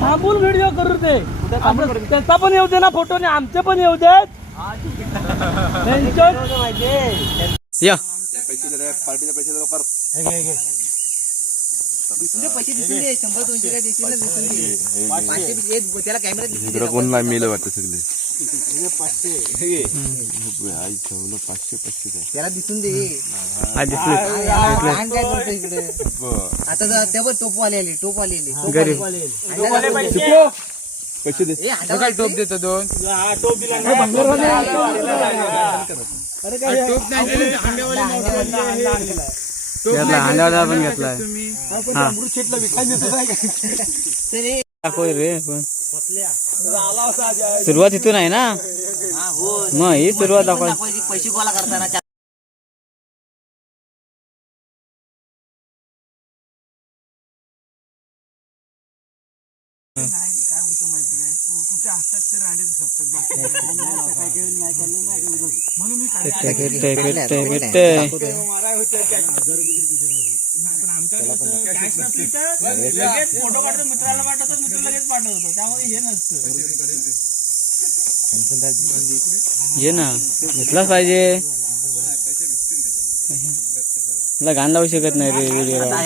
थांबून व्हिडिओ करू दे, त्याचा पण येऊ दे ना फोटो आणि आमचे पण येऊ देत. या पार्टीचे पैसे लवकर इकडं कोण नाही मेलं वाटतं सगळे 500 त्याला दिसून दे. हा दिसले काय करतो इकडे आता त्या टोपवाले आले गरीब पैसे दे. काय टोप देतो 2 टोप दिला हांड्यावाला पण घेतलाय रे. पण सुरुवात इथून आहे ना, मग ही सुरुवात दाखवायची. पैसे गोळा करताना फोटो काढतो, मित्राला पाठवतो, मित्र लगेच पाठवतो, त्यामुळे हे नसतं. ये ना, घेतलाच पाहिजे. मला गाणं लावू शकत नाही रे व्हिडिओ. आता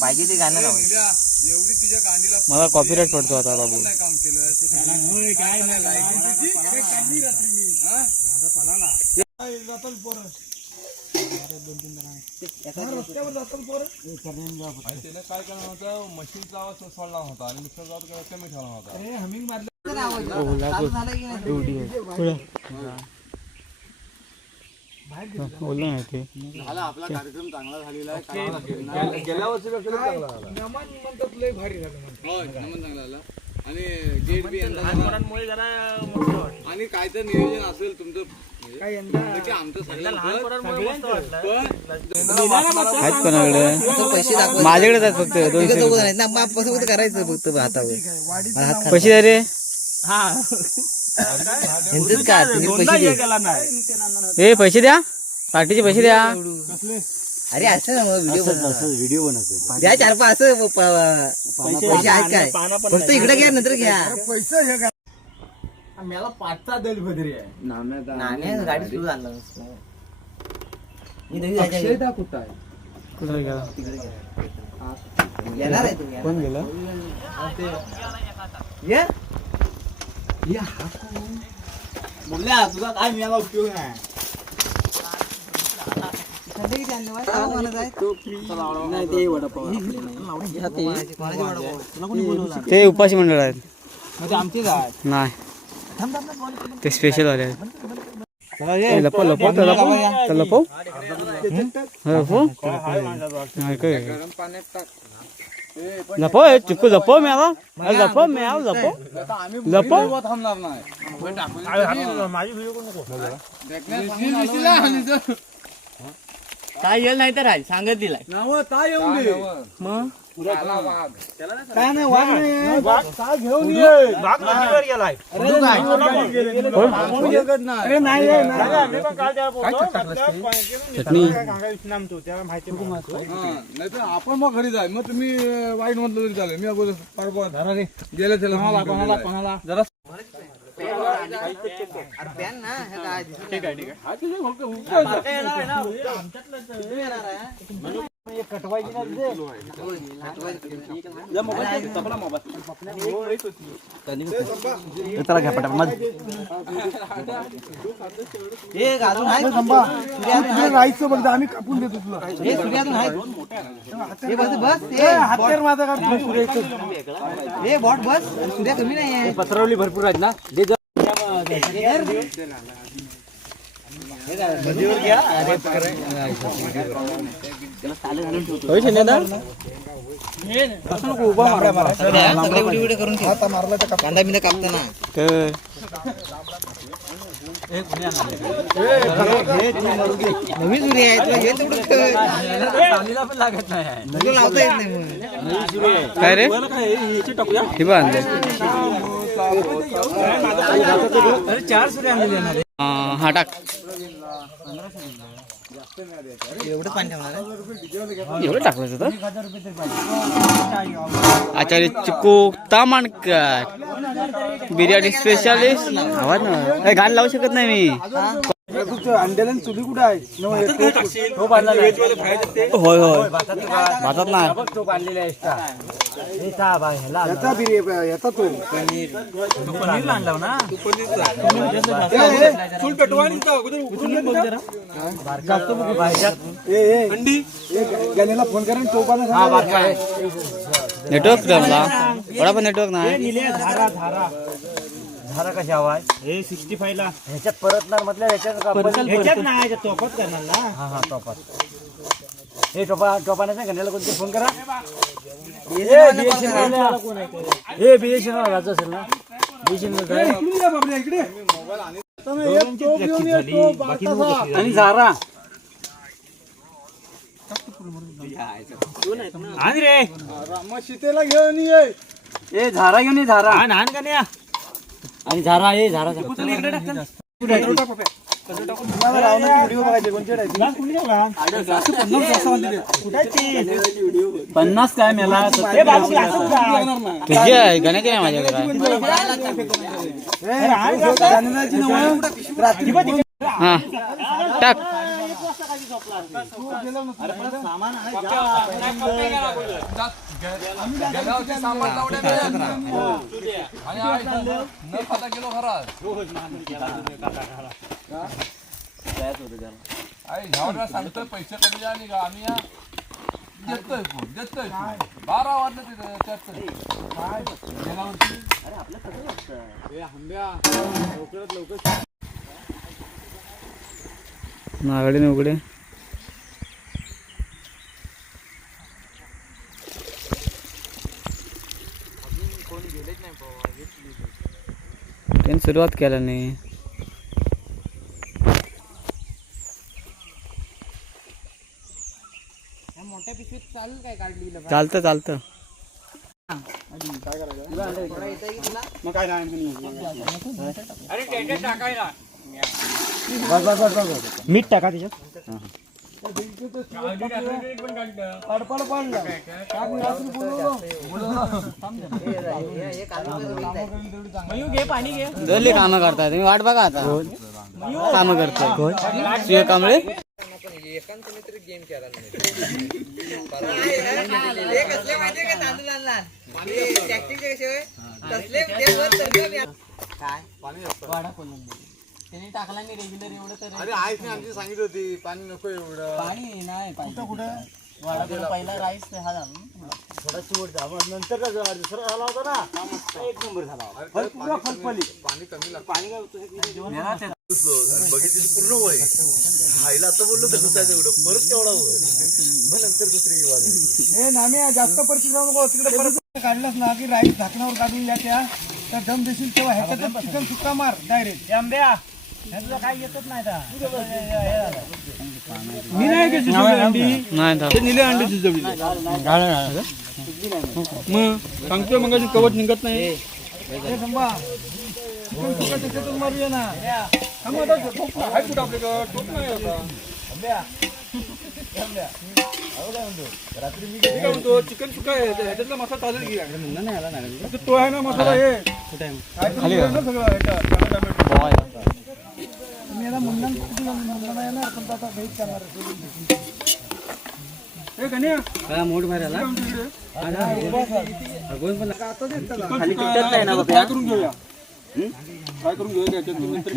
पाहिजे ते गाणं लावायचं. मला कॉपीराईट पडतो आता बाबू. काय करणार होतं, मशीनचा आवाज सोडला होता आणि मिक्सरचा आवाज कमी ठेवला होता. बोललो नाही ते. आपला कार्यक्रम चांगला झालेला आहे. गेल्या वर्षी आणि गेट बी लहानपणामुळे जरा मस्त वाटलं. आणि काय तर नियोजन असेल तुमचं काय यंदा आमचं लहानपणामुळे मस्त वाटलं. आहेत कोणाकडे? पैसे दाखव. माझ्याकडेच आहेत फक्त 200 रुपये. ना कसं करायचं फक्त हातावर पैसे द्या रे. यांचंच काय तुम्ही पैसे दे. गेला नाही. ए पैसे द्या, पार्टीचे पैसे द्या. अरे असं ना व्हिडिओ बनवतो द्या 4-5 असं पैसे आहेत काय, फक्त इकडे घ्या नंतर घ्या. मला 5चा दल भद्री आहे. नाण्या गाडी सुरू झालं कुठे गेला? येणार आहे तुम्ही कोण गेला? बोलल्या तुझा काय मिळाला उपयोग नाही. ते उपाशी मंडळ आहेत. म्हणजे आमचे काय नाही, ते स्पेशल वाले आहेत. लपव लपव लपव लपव लपव चिक्कू लपव मिळाला लपव मिळाव लपव लपव थांबणार नाही. माझी व्हिडिओ नको. काय येईल नाही तर राहील सांगत दिलाय मग काय नाही वाघ नाही, वाघ काय घेऊन ये. वाघ नदीवर गेलाय. अरे नाही चटणी नाही तर आपण मग घरी जाय. मग तुम्ही वाईट म्हटलं तरी चालेल. मी अगोदर गेले कोणाला जरा राहायचं बघ, आम्ही कापून देतो तुला. बॉट बस सूर्या कमी नाही आहे. पत्रावली भरपूर आहेत ना. कांदा बिंदा कापताना नवीन सूर्य आहे तुला हे तेवढं पण लागत नाही. लावता येत नाही म्हणून. काय रे हे बघ आणले. अरे 4 सूर्य आणलेले. हा टाक. एवढं पाणी ठेवणार आहे? एवढं टाकलं होतं आचार्य चिकू तामाणकर बिर्याणी स्पेशालिस्ट आवाज ना काही गाणं लावू शकत नाही मी अंड्याला चुली कुठे आहे होय होय भातात नाही याचा तो चूल पेटवा आणि अंडी गण्याला फोन करा टोपाला नेटवर्क जमला थोडा पण नेटवर्क नाही धारा कशा हवाय हे 65 ला ह्याच्यात परतणार म्हटलं ह्याच्यात नाही तोफात करणार ना हा टोपात हे टोपाने गण्याला कोणते फोन करा हे बीएसएनएल राजा असेल ना आणि झारा आणि रे शीतेला घेऊन ये ए झारा घेऊन ये झारा आण का नाही आणि झारा हे झारा व्हिडिओ बघायचे कोणते 50 काय मेला तुझी आहे गण्याची नाही माझ्याकडे हा टाक सांगतोय पैसे कमी द्या आणि आम्ही देतोय देतोय 12 वाजले नागडे नवगडे त्यांनी सुरुवात केला नाही मोठ्या पिशवीत चालेल काय काढली चालतं चालतं मीठ टाका त्याच्यात दरली कामं करताय तुम्ही वाट बघा आता कामं करतोय शिव कांबळे गेम केला कसले माहितीये का तांदूळ लहान टॅक्टिकचे कसे कसले काय त्यांनी टाकला नाही रेग्युलर एवढं तर अरे आईच नाही आमची सांगितली होती पाणी नको एवढं पाणी नाही कुठं वाडा पहिला राईस हा झाला थोडा चिवट झाला नंतर दुसरा झाला होता ना एक नंबर झाला पुरा फलफली पाणी कमी लागतं पाणी काय बघितली पूर्ण वय खायला आता बोललो तसंच आहे तेवढं परत केवढा वय मग नंतर दुसरी हे नामे जास्त परिस्थिती राहू नको तिकडे परत काढलंच ना की राईस झाकणावर काढून या त्या तर दम देशील तेव्हा ह्याच्यात चिकन सुक्का मार डायरेक्ट आंब्या ह्याचं काय येतच नाही मी नाही का नाही निले अंडी शिजवली मग सांगतोय मग कवच निघत नाही चिकन सुक्का त्याच्यातून मारूया ना आहे कुठं आपल्याकडं टोप नाही आता रात्री मी काय म्हणतो चिकन सुक्का आहे ह्याच्यातला मसाला चालेल की तो आहे ना मसाला हे खाली सगळं मी याला मुंडण येणार पण आता वेट करणार हे गण्या मोठ मारायला खाली काय करून घेऊया काय करून घेऊया त्याच्यात नंतर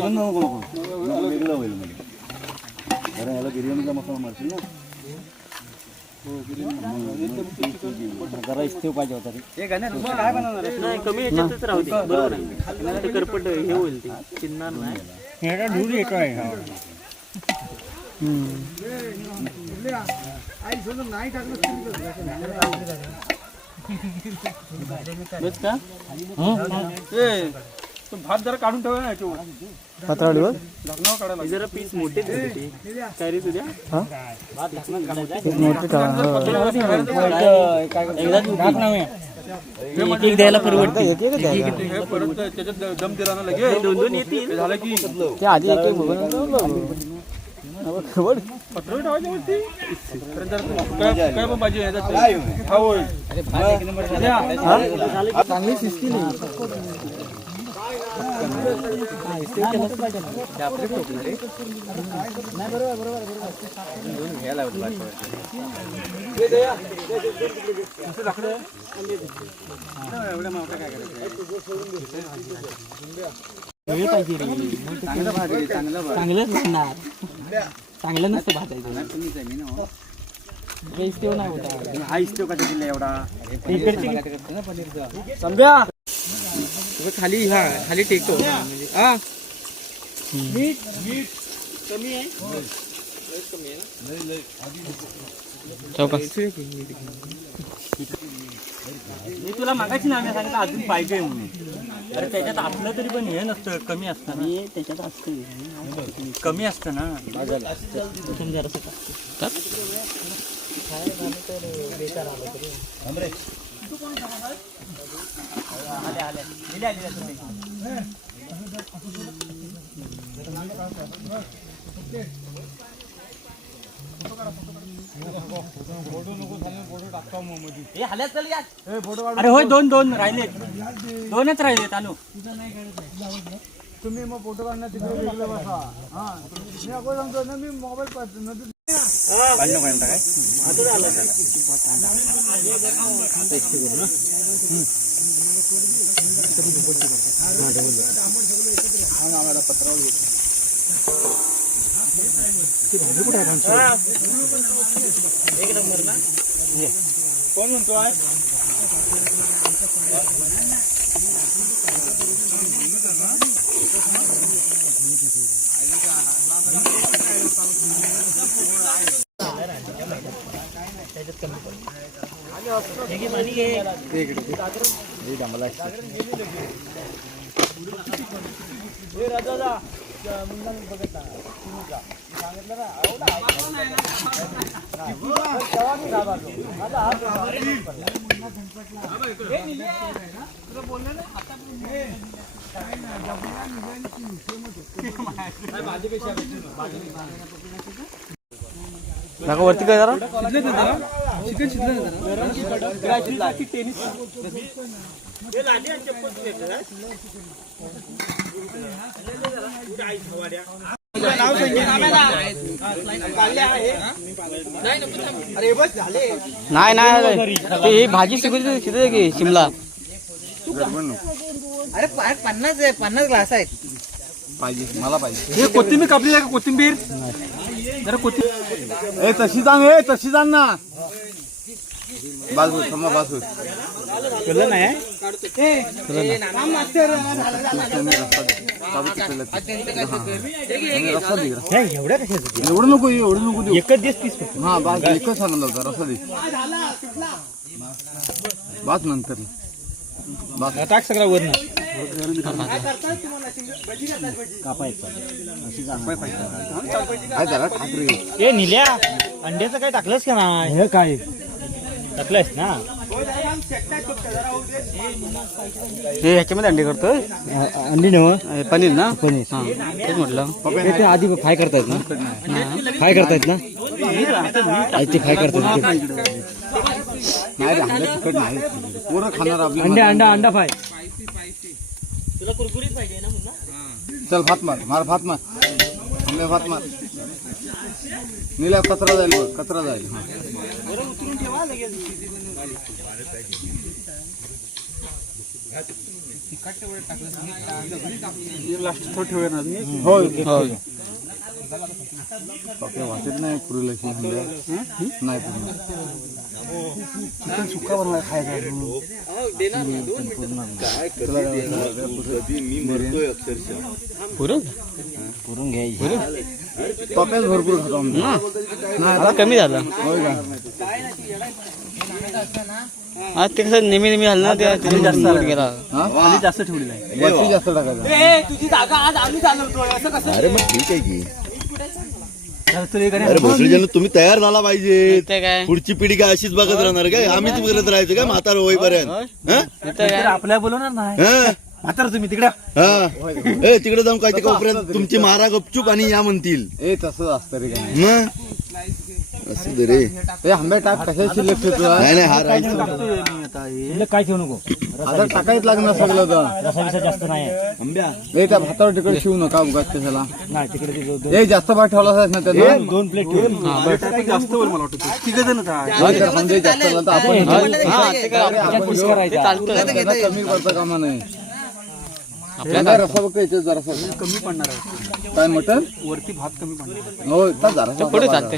वेगळं होईल म्हणजे जरा याला बिर्याणीचा मसाला मारशील ना जरा इस्तेव पाहिजे होता काय बनवणार नाही कमी याच्यातच राहू दे बरोबर आहे ते करपट हे होईल ते चिन्हार नाही ह्याला ढूर येतो आहे आई सोडून नाही टाकलं तो भात जरा काढून ठेवा ना याच्यावर पात्रावळीवर झाकणावर काढायला जरा पीस मोठे काय रे तुझ्या मोठे एक द्यायला परवडते परत त्याच्यात दम दिला ना लगेच दोन येतील झालं की ते आधी काय पण पाहिजे चांगली शिस्ती नाही चांगलंच नसणार चांगलं नसतं भाजायचं नाही होता हा इस्तेव का दिला एवढा समजा खाली हा खाली टेकतो म्हणजे हा मीठ कमी आहे मी तुला मागायची ना सांगितलं अजून पाहिजे म्हणून अरे त्याच्यात असलं तरी पण हे नसतं कमी असतं ना त्याच्यात असतं कमी असतं ना अरे होय दोन राहिले दोनच राहिले चालू तुम्ही मग फोटो काढणार तिकडे वेगळं बसा हा मी अगोदर सांगतो ना मी मोबाईल एक नंबर ना कोण म्हणतोय वरती काय जरा नाही नाही ते ही भाजी शिकवते की शिमला अरे 50 ग्लास आहेत पाहिजे मला पाहिजे हे कोथिंबीर कापली आहे का कोथिंबीर जरा ए तशी जाण ना बाजू समजा बाजू कळलं नाही एवढ्या कशाचं एवढं नको देऊ एकच दिवस पीस हा बाज एकच आनंद होता रसा दे बाज नंतर टाक सगळा वरण काय त्याला ठाकरे ए निल्या अंड्याचं काय टाकलंस का नाही हे काय टाकलंयस ना हे ह्याच्यामध्ये अंडे करतोय अंडी नव्ह पनीर ना पनीर हा तेच म्हटलं ते आधी फ्राय करतायत ना फ्राय करतायत ना ते फ्राय करतात नाही रे तिकट नाही पोरं खाणार आपली अंडा फ्राय तुला कुरकुरीत पाहिजे ना पुन्हा चल भात मार भात मार आंबे भात मार नीला कचरा जाईल हा उतरून ठेवा लगेच लास्ट थोडं ठेवूया ना होय होय वाटत नाही पुरीला नाही चिकन सुक्का बनवाय खायचा पुरून घ्यायची पप्याच भरपूर खातो आम्ही आता कमी झालं होय का आज ते कसं नेहमी झालं ना ते जास्त गेला खाली जास्त ठेवलेलं आहे वरती जास्त टाकायचं तुझी जागा आज आम्ही चालवतोय असं कसं अरे मग ठीक आहे की अरे अरे भोसरीजन तुम्ही तयार झाला पाहिजे ते काय पुढची पिढी काय अशीच बघत राहणार काय आम्हीच करत राहायचं काय म्हातारा होईपर्यंत हं? इथं काय आपल्या बोलवणार नाही हं? म्हातारा तुम्ही तिकडे हा ए तिकडे जाऊन काय ते कोपऱ्यात तुमची मारा गपचूप आणि या म्हणतील ए तसंच असतं रे काय मग असू दे रे ए आंबे टाक कशा शिल्लक ठेवतो नाही नाही हा राईस काय ठेवू नको आता टाकायच लागणार सगळं तर रसा जास्त नाही आंब्या ए त्या भातावर तिकडे शिवू नका उगाच त्याला नाही तिकडे ए जास्त भात ठेवला ना त्यांना 2 प्लेट ठेवून जास्त होईल मला वाटतं तिघ जण म्हणजे जास्त झालं तर आपण त्यांना कमी करता कामा नाही आपल्याला रसा बघ याच्यात जरासा कमी पडणार आहे काय मटन वरती भात कमी पडणार हो तर जरासा पुढे चालते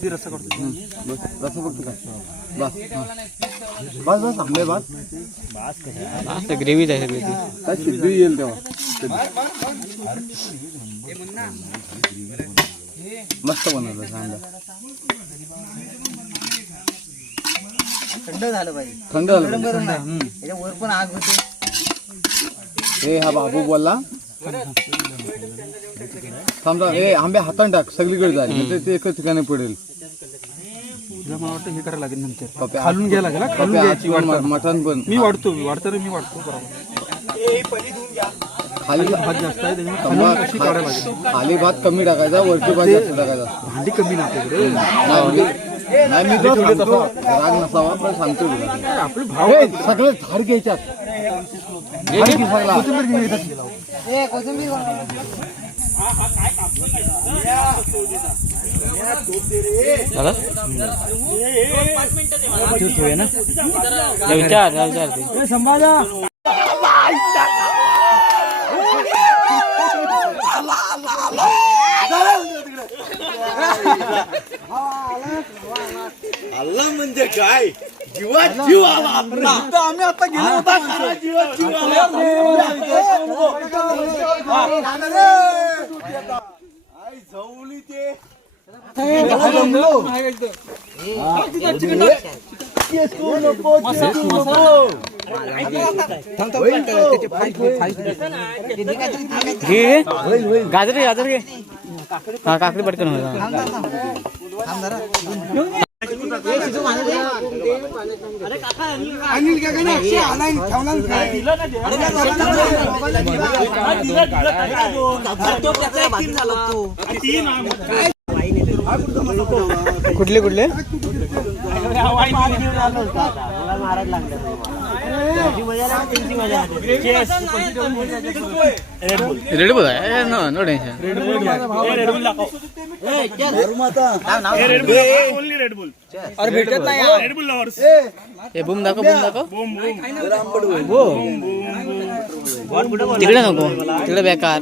ती रसा करतो बस रसा बघ काय बस बस बस आंबे भात ग्रेव्हीच आहे सगळी ती. काय सिद्धी येईल तेव्हा मस्त बनवलं सांगा थंड झालं पाहिजे थंड झालं त्याच्या वर पण आग होते ए हा बाबू बोलला समजा ए आंबे हातान टाक सगळीकडे जाईल ते एकच ठिकाणी पडेल मला वाटतं हे करायला लागेल नंतर खालून घ्यायला लागेल खालून घ्यायची मटण पण मी वाढतो मी वाढतो खाली भात जास्त आहे खाली भात कमी टाकायचा वरती भात जास्त टाकायचा भांडी कमी नाही मी तुला सांगतो राग नसावा पण सांगतो तुला आपले भाव सगळे झाड घ्यायच्यात आला म्हणजे काय जीवात जीव आला आम्ही आता गेलो होता जीवात जीव आई जवळी ते घे गाजर घे हा काकडी पटकन होता कुठले कुठले रेड बुल आहे नो टेन्शन अरे भेटत नाही बूम दाखव तिकडे नको तिकडे बेकार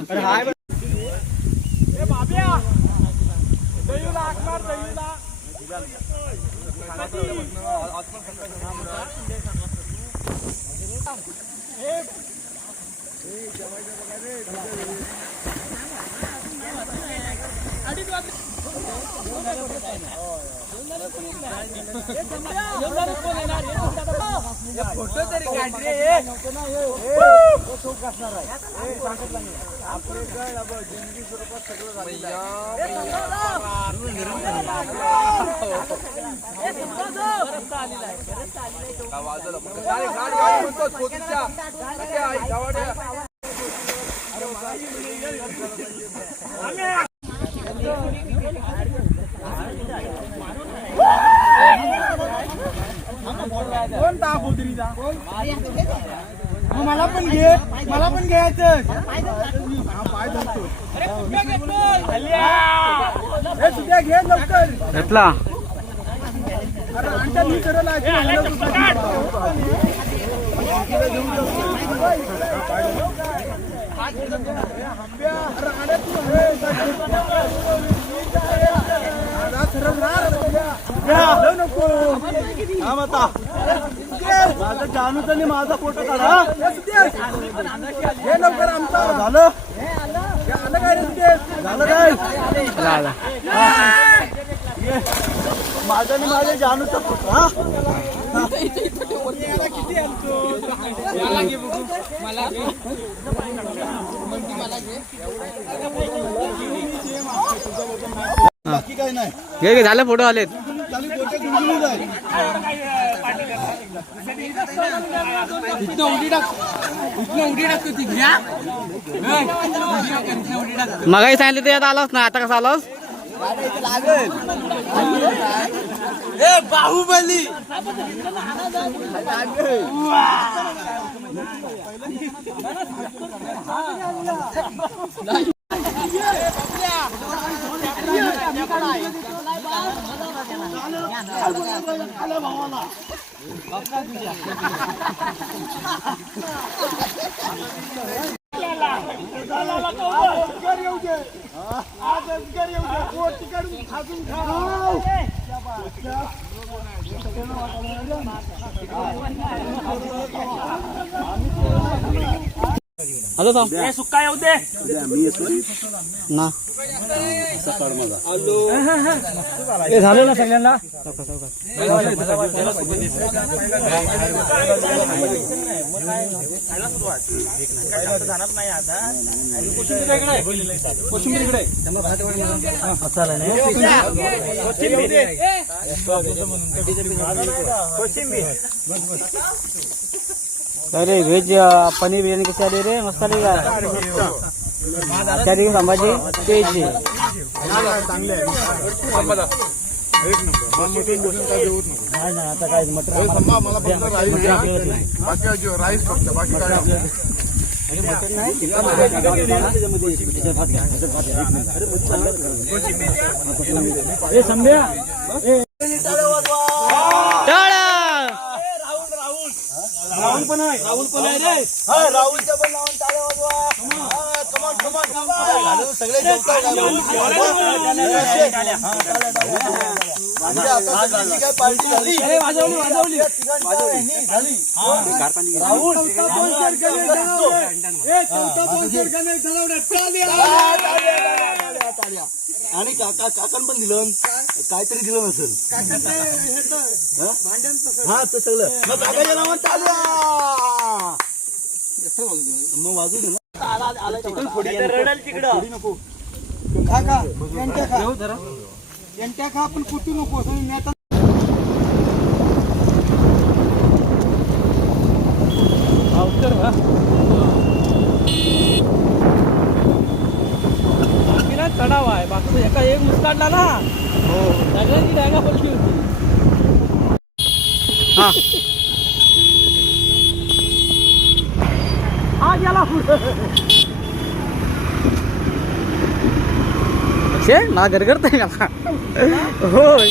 मला पण घ्यायचं घे लवकर घेतला माझा जानूच आणि माझा फोटो काढा हे लवकर आमचा झालं काय रे झालं काय माझा आणि माझ्या जानूचा फोटो हा बाकी काय नाही झाले फोटो आलेत चालू मगाही सांगितलं ते यात आलाच ना, आता कसं आलास? बाहुबली हॅलो थांब सुक्का येऊ दे ना. हे झालं ना सगळ्यांना. अरे व्हेज पनीर बिर्याणी कशी आली रे? मस्त आली का? आचारी संभाजी तेज आता काय मटर राईस फक्त बाकी काय संध्या राहुल पण आहे रे. राहुलच्या पण नावाने टाळ्या वाजवा. कमान कमान सगळे काय पार्टी झाली. वाजवली झाली. राहुल आणि काकान पण दिलं, काहीतरी दिलं नसेल. हा ते सगळं मग काकाच्या नावात चालू. मग वाजू दे नको. खा यांच्या खा पण कुठू नको. चढावा आहे बाकी एका एक मुस्काडला ना. हो सगळ्यांची डायगा पलटी होती. हा गेला मला गरगरत आहे मला. होय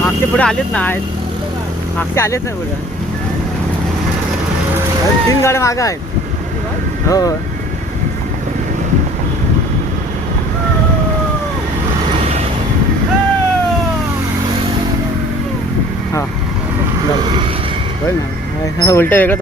मागचे पुढे आलेच नाहीत. मागचे आलेच नाही पुढे. 3 गाड्या मागं आहेत. हो हा उलट वेगळं